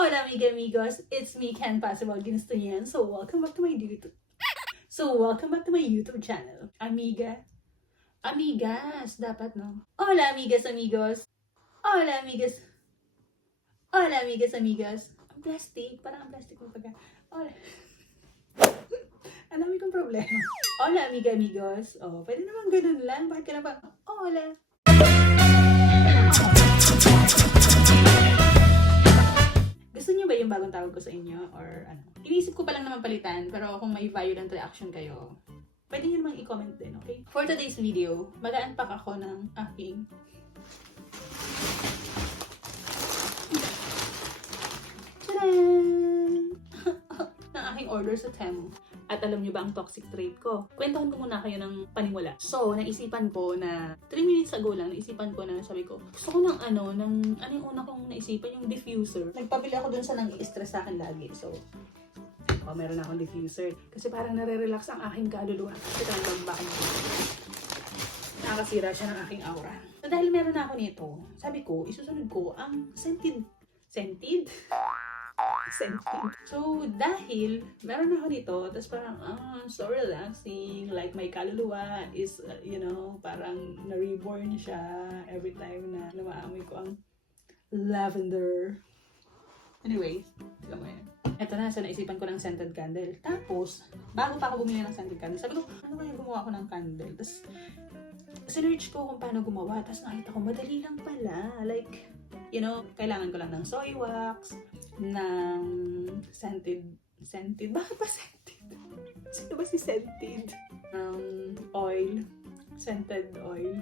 Hola amiga amigos, it's me Ken Pasabal Ginusto yan. So welcome back to my YouTube channel. Amigas, dapat no? Hola amigas amigos. Hola amigas. Hola amigas amigos. Ang plastic, parang ang plastic mo pagka. Hola. Ang dami kong problema. Hola amiga amigos. Oh, pwede naman ganun lang. Bakit ka na ba? Hola. Gusto niyo ba yung bagong tawag ko sa inyo? Or ano? Iniisip ko pa lang naman palitan, pero kung may violent reaction kayo, pwede niyo namang i-comment din, okay? For today's video, mag-unpack ako ng aking ng aking order sa Temu. At alam niyo ba ang toxic trait ko? Kwentuhan ko muna kayo ng panimula. So, naisipan ko na 3 minutes ago lang, naisipan ko na sabi ko, gusto ko ng ano yung una kong naisipan, yung diffuser. Nagpabili ako dun sa nang i-stress sa akin lagi. So, meron akong diffuser. Kasi parang nare-relax ang aking kaluluwa. Kasi talagang bakit nakakasira siya ng aking aura. So, dahil meron na ako nito, sabi ko, isusunod ko ang scented. So, dahil meron ako nito, tapos parang, so relaxing, like my kaluluwa is, parang na-reborn siya every time na namaamoy ko ang lavender. Anyway, tignan mo yan. Eto na, so naisipan ko ng scented candle. Tapos, bago pa ako bumili ng scented candle, sabi ko, ano kaya gumawa ko ng candle? Tapos, sinearch ko kung paano gumawa, tapos nakita ko, madali lang pala. Like, kailangan ko lang ng soy wax, ng scented, bakit ba scented? Sino ba si scented? Oil, scented oil.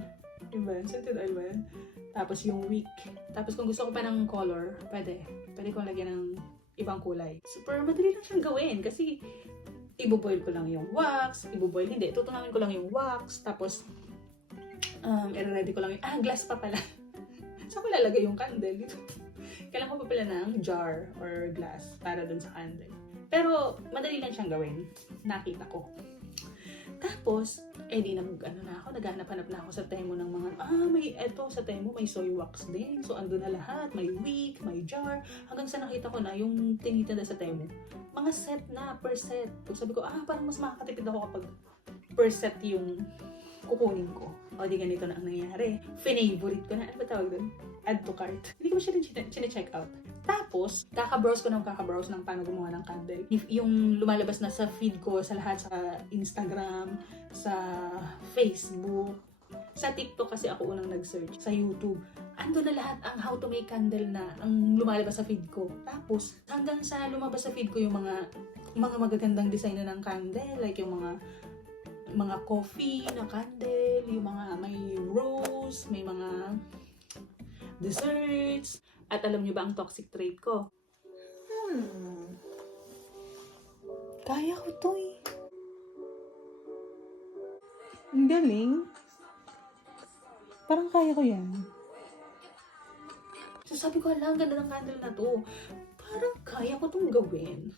Diba? Scented oil ba yan? Tapos yung wick. Tapos kung gusto ko pa ng color, pwede kong lagyan ng ibang kulay. Super madali lang siyang gawin kasi iboboil ko lang yung wax, tutunawin ko lang yung wax, tapos i-ready ko lang yung, glass pa pala. Saan ko lalagay yung candle? Kailangan ko pa pala ng jar or glass para dun sa candle. Pero, madali lang siyang gawin. Nakita ko. Tapos, naghahanap-hanap na ako sa Temu ng mga, sa Temu may soy wax din. So, andun na lahat. May wick, may jar. Hanggang sa nakita ko na yung tinitinda sa Temu. Mga set na, per set. So, sabi ko, parang mas makakatipid ako kapag per set yung kukunin ko. O di ganito na ang nangyayari. Favorite ko na. Ano ba tawag doon? Add to cart. Hindi ko siya rin chine-check out. Tapos, kakabrowse ng paano gumawa ng candle. Yung lumalabas na sa feed ko, sa lahat, sa Instagram, sa Facebook, sa TikTok kasi ako unang nag-search, sa YouTube. Ando na lahat ang how to make candle na ang lumalabas sa feed ko. Tapos, hanggang sa lumabas sa feed ko yung mga magagandang design na ng candle, like yung mga coffee na candle, yung mga may rose, may mga desserts. At alam niyo ba ang toxic trait ko? Kaya ko to eh. Ang galing. Parang kaya ko yan. So sabi ko, ang ganda ng candle na to. Parang kaya ko tong gawin.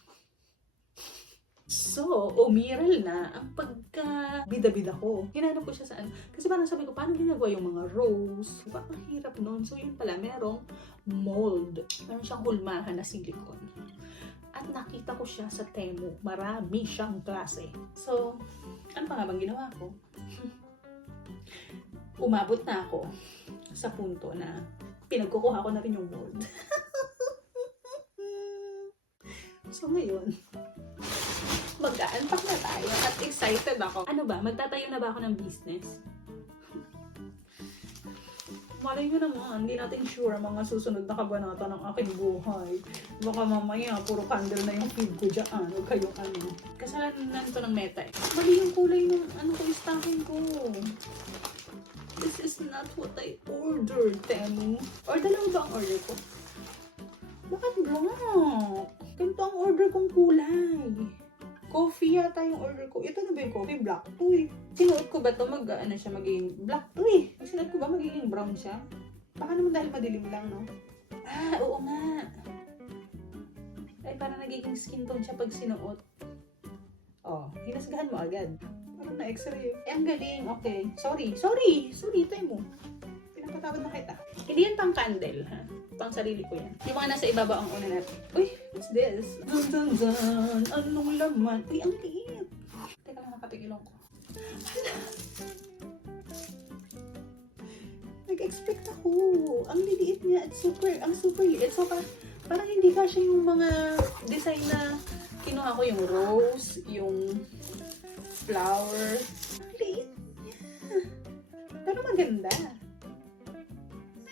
So, umiral na ang pagka-bida-bida ko. Hinanap ko siya saan. Kasi parang sabi ko, paano ginagawa yung mga rose? Diba? Ang hirap nun. So, yun pala, merong mold. Meron siyang hulmahan na silicone. At nakita ko siya sa Temu. Marami siyang klase. So, ano pa nga bang ginawa ko? Umabot na ako sa punto na pinagkukuha ko na rin yung mold. So, ngayon, mag-unpack na tayo at excited ako. Ano ba? Magtatayo na ba ako ng business? Malay nyo naman, hindi natin sure ang mga susunod na kabanata ng aking buhay. Baka mamaya, puro candle na yung feed ko dyan. Huwag kayong kasalanan to ng meta eh. Mali yung kulay ng stocking ko. This is not what I ordered, Temu. Or dalawa ba ang order ko? Bakit black? Ganito ang order kong kulay. Coffee yata yung order ko. Ito na ba yung coffee? Black to eh. Sinuot ko ba ito? Magiging black to eh. Sinuot ko ba magiging brown siya? Baka naman dahil madilim lang, no? Oo nga. Ay, parang nagiging skin tone siya pag sinuot. Hinasgahan mo agad. Parang na-x-ray. Ang galing. Okay. Sorry, tayo mo. Pinapatawad na kita. Hindi yan pang candle, ha? Pang sarili ko yan. Yung mga nasa ibabaw ang una natin. Uy, what's this? Dun dun dun. Anong laman? Uy, ang liit. Teka lang, nakapigilong ko. Hala. Nag-expect ako. Ang liliit niya at ang super liit. So, parang hindi kasya yung mga design na kinuha ko. Yung rose, yung flower. Ang liit niya. Pero maganda.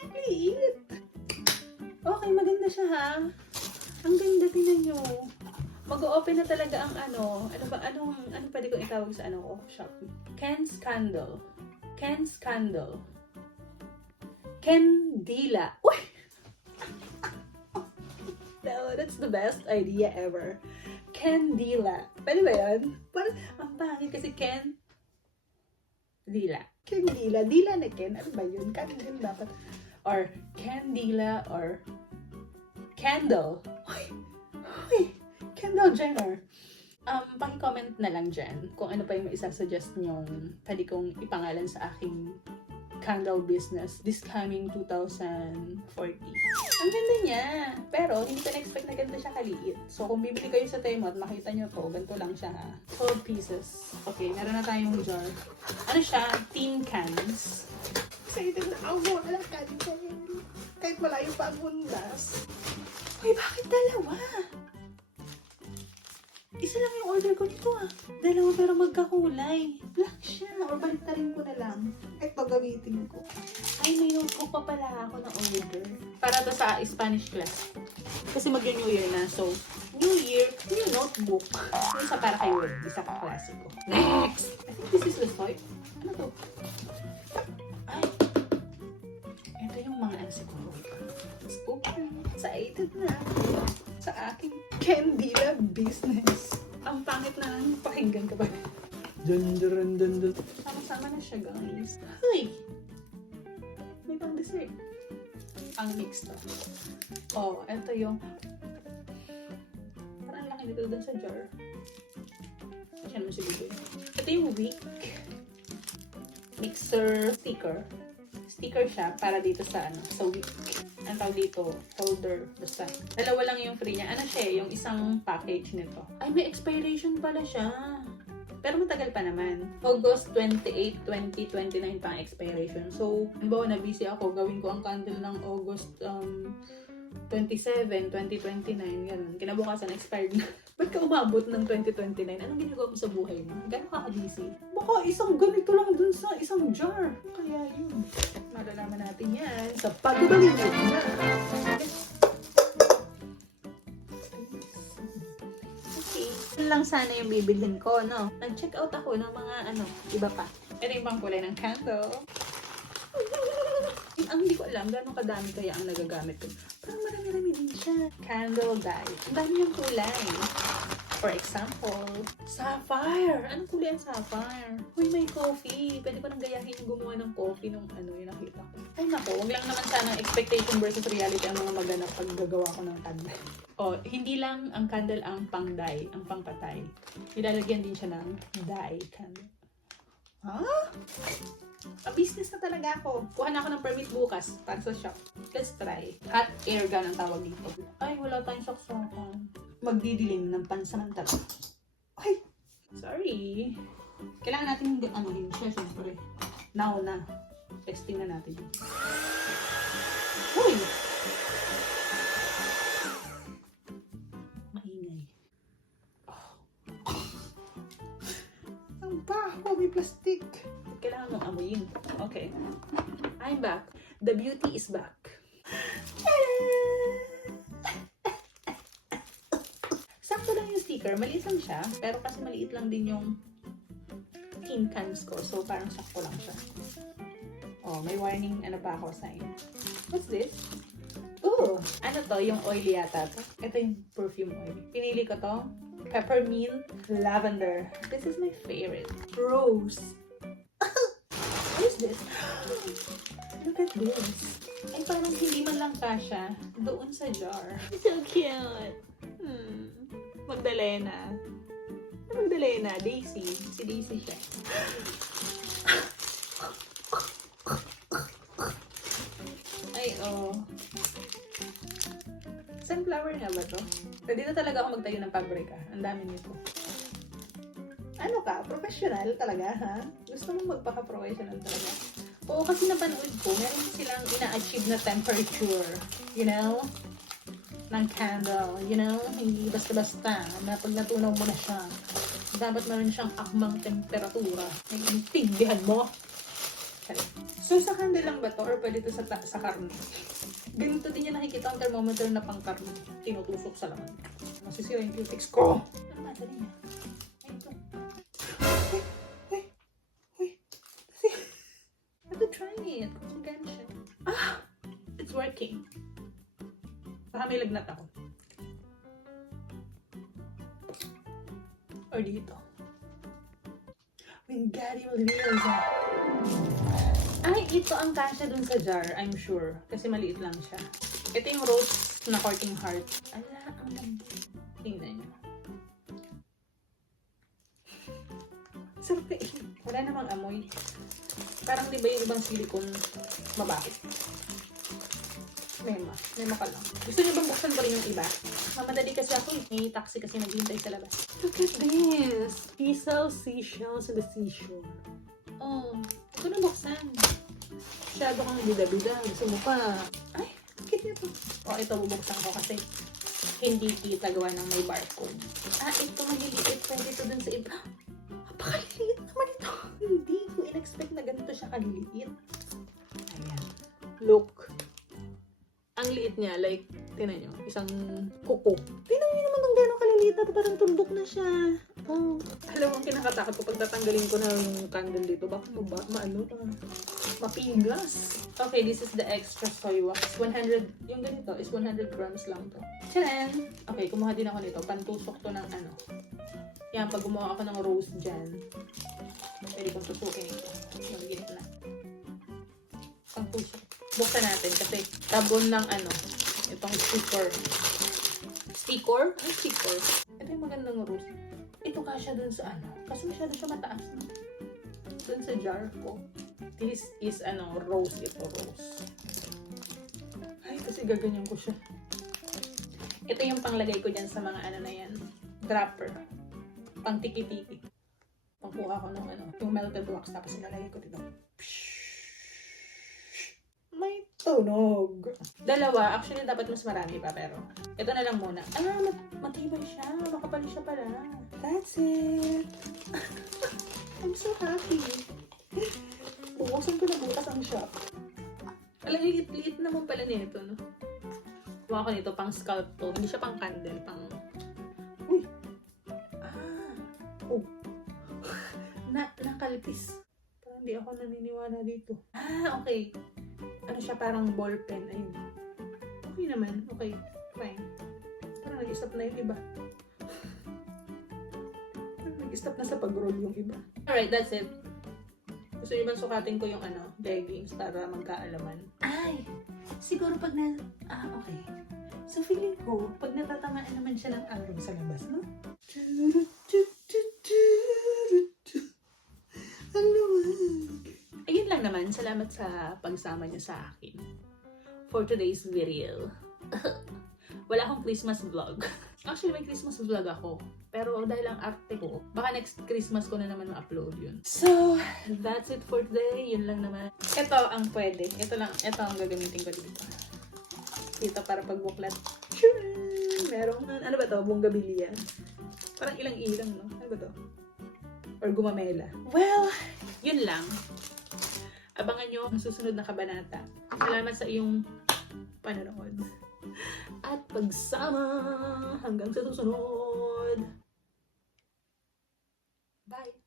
Ang liit. Okay, maganda siya ha. Ang ganda, tingnan nyo. Mag-o-open na talaga ang ano pwede kong itawag sa ano ko? Shop. Ken's Candle. Ken's Candle. Candila. Uy! No, that's the best idea ever. Candila. Pwede ba yun? Parang, ang pangit kasi Ken. Dila. Candila. Dila na Ken. Ano ba yun? Candle dapat. Or Candila or Candle. Uy! Uy! Kendall Jenner. Paki-comment na lang dyan kung ano pa yung maisasuggest nyong pwede kong ipangalan sa aking candle business this coming 2040. Ang ganda niya. Pero, hindi ko na-expect na ganito siya kaliit. So, kung bibili kayo sa Temu at makita nyo to, ganito lang siya ha. 12 pieces. Okay, meron na tayong jar. Ano siya? Tin cans. Excited na ako. Wala ka din. Kahit malayo pa ang bundas. Uy, bakit dalawa? Isa lang yung order ko dito ah. Dalawa pero magkakulay. Black siya. Or baliktarin ko na lang. Ito gamitin ko. Ay, may notebook pa pala ako na order. Para to sa Spanish class. Kasi mag-New Year na. So, New Year, new notebook. Isa para kay Word. Isa ka klase ko. Next! I think this is the sort. Ano to? Ay. Ito yung mga siguro. Let's open. Excited na ako sa aking Candila business. Ang pangit na lang pakinggan ka ba? Dun. Sama-sama na siya, guys. Uy! May pang dessert. Pang mix to. Oh, ito yung parang laki nito dun sa jar. Siya naman siguro yun. Ito yung wick mixer sticker. Sticker siya para dito sa sa wick. Ang tawag dito, holder, basta. Dalawa lang yung free niya. Ano siya, yung isang package nito. Ay, may expiration pala siya. Pero matagal pa naman. August 28, 2029 pa ang expiration. So, halimbawa na busy ako, gawin ko ang candle ng August 27, 2029, ganun. Kinabukasan, expired na. Ba't ka umabot ng 2029? Anong ginagawa mo sa buhay mo? Gano'n ka busy? Baka isang ganito lang dun sa isang jar. Kaya yun. Malalaman natin yan sa pagbabalik. Okay. Yun lang sana yung bibilhin ko, no? Nag-check out ako ng mga iba pa. Ito yung pang kulay ng candle. Ang hindi ko alam gano'ng kadami kaya ang nagagamit ko. Parang marami-rami din siya. Candle dye. Ang dami yung kulay. For example, sapphire. Anong kulay ang sapphire? Uy, may coffee. Pwede ko nang gayahin yung gumawa ng coffee nung yung nakita ko. Ay nako, wag lang naman sana expectation versus reality ang mga maganap pag gagawa ko ng candle. Oh, hindi lang ang candle ang pang-dye, ang pang-patay. Nilalagyan din siya ng dye candle. Huh? Pa-business na talaga ako. Kuha na ako ng permit bukas para sa shop. Let's try. Hot air gun ang tawag dito. Ay, wala tayong saksakan. Magdidilim ng pansamantala. Ay! Sorry. Kailangan natin anuhin siya, syempre. Now na. Testing na natin. Uy! Maingay. Oh. Ang baho, may plastic. Kailangan mong amuyin. Okay. I'm back. The beauty is back. Sakto lang yung sticker. Maliit lang siya. Pero kasi maliit lang din yung tin cans ko. So, parang sakto lang siya. Oh, may warning pa ako sign. What's this? Ooh! Ano to? Yung oily yata to. Ito yung perfume oil. Pinili ko to. Peppermint lavender. This is my favorite. Rose. What is this? Look at this. Ay, parang hindi man lang kasha doon sa jar. So cute. Magdalena. Magdalena. Daisy. Si Daisy siya. Ay, oh. Flower nga ba to? Pwede na talaga ako magtayo ng pabrika. Ang dami nito. Ano ka? Professional talaga, ha? Gusto mo magpaka-professional talaga? Oo, kasi napanood ko, meron silang ina-achieve na temperature. You know? Ng candle. You know? Hindi basta-basta na pag natunaw mo na siya, dapat meron siyang akmang temperatura. Naiintindihan mo? So, sa candle lang ba to? Or pwede to sa karne? Ganito din yung nakikita ang thermometer na pang karne. Tinutusok sa laman. Masisira yung cutics ko. Ano ba? Dali na. Ito. Wait. I have to try it. Kung gano'n siya. Ah! It's working. Baka may lagnat ako. Or dito. Wingardium Leviosa. Ay, ito ang kasya dun sa jar, I'm sure. Kasi maliit lang siya. Ito yung rose na courting heart. Ala, ang lambot. Tingnan nyo. Sarap kainin. Wala namang amoy. Parang di ba yung ibang silicone mabakit? Mema ka lang. Gusto niyo bang buksan ko rin yung iba? Mamadali kasi ako eh. May taxi kasi naghihintay sa labas. Look at this! He sells seashells in the seashore. Oh, ito na buksan. Masyado kang bida-bida. Gusto mo pa. Ay, bakit nito? Oh, ito bubuksan ko kasi hindi kita gawa ng may barcode. Ah, ito maliliit. Pwede ito dun sa iba. Napakaliit naman ito. Hindi ko in-expect na ganito siya kaliliit. Ayan. Look. Ang liit niya, like, tinan nyo, isang kuko. Tinan nyo naman kung gano'ng kaliliit na parang tundok na siya. Oh. Alam mo, ang kinakatakot ko pag tatanggalin ko na yung candle dito, baka mapigas. Okay, this is the extra soy wax. 100, yung ganito is 100 grams lang to. Tcharan! Okay, kumuha din ako nito. Pantusok to ng ano. Yan, pag gumawa ako ng rose dyan, pwede kong tusukin ito. Magigit na. Pangtusok. Buksan natin kasi tabon ng ano, itong sticker. Sticker? Ay, sticker. Ito yung magandang rose. Ito kasya dun sa ano. Kasi masyado siya mataas na. Dun sa jar ko. This is ano, rose. Ito, rose. Ay, kasi gaganyan ko siya. Ito yung panglagay ko dyan sa mga ano na yan. Dropper. Pang tiki-tiki. Pangkuha ko ng ano, yung melted wax. Tapos ilalagay ko dito. May tunog. Dalawa. Actually, dapat mas marami pa, pero ito na lang muna. Ah, matibay siya. Makapal siya pala. That's it. I'm so happy. Bukasan ko na bukas ang shop. Alam, liit naman pala nito, no? Kuha ko nito, pang scalp to. Hindi siya pang candle, pang... Uy! Ah! Oh! Nakalpis. Parang hindi ako naniniwala dito. Ah, okay. Ano siya, parang ball pen. Ayun. Okay naman. Okay. Fine. Parang nag-stop na yung iba. Parang nag-stop na sa pag-roll yung iba. Alright, that's it. Gusto nyo bang sukatin ko yung ano, leggings para magkaalaman? Ay! Siguro pag na... Ah, okay. So feeling ko, pag natatamaan naman siya ng araw sa labas, no? Ayun lang naman, salamat sa pagsama niyo sa akin for today's video. Wala akong Christmas vlog. Actually, may Christmas vlog ako. Pero dahil ang arte ko, baka next Christmas ko na naman ma-upload yun. So, that's it for today. Yun lang naman. Ito ang pwede. Ito ang gagamitin ko dito. Dito para pagbuklat. Merong, ano ba to? Bonggabilya. Parang ilang-ilang, no? Ano ba to? Or gumamela. Well, yun lang. Abangan nyo ang susunod na kabanata. Salamat sa iyong panonood. At pagsama hanggang sa susunod. Bye!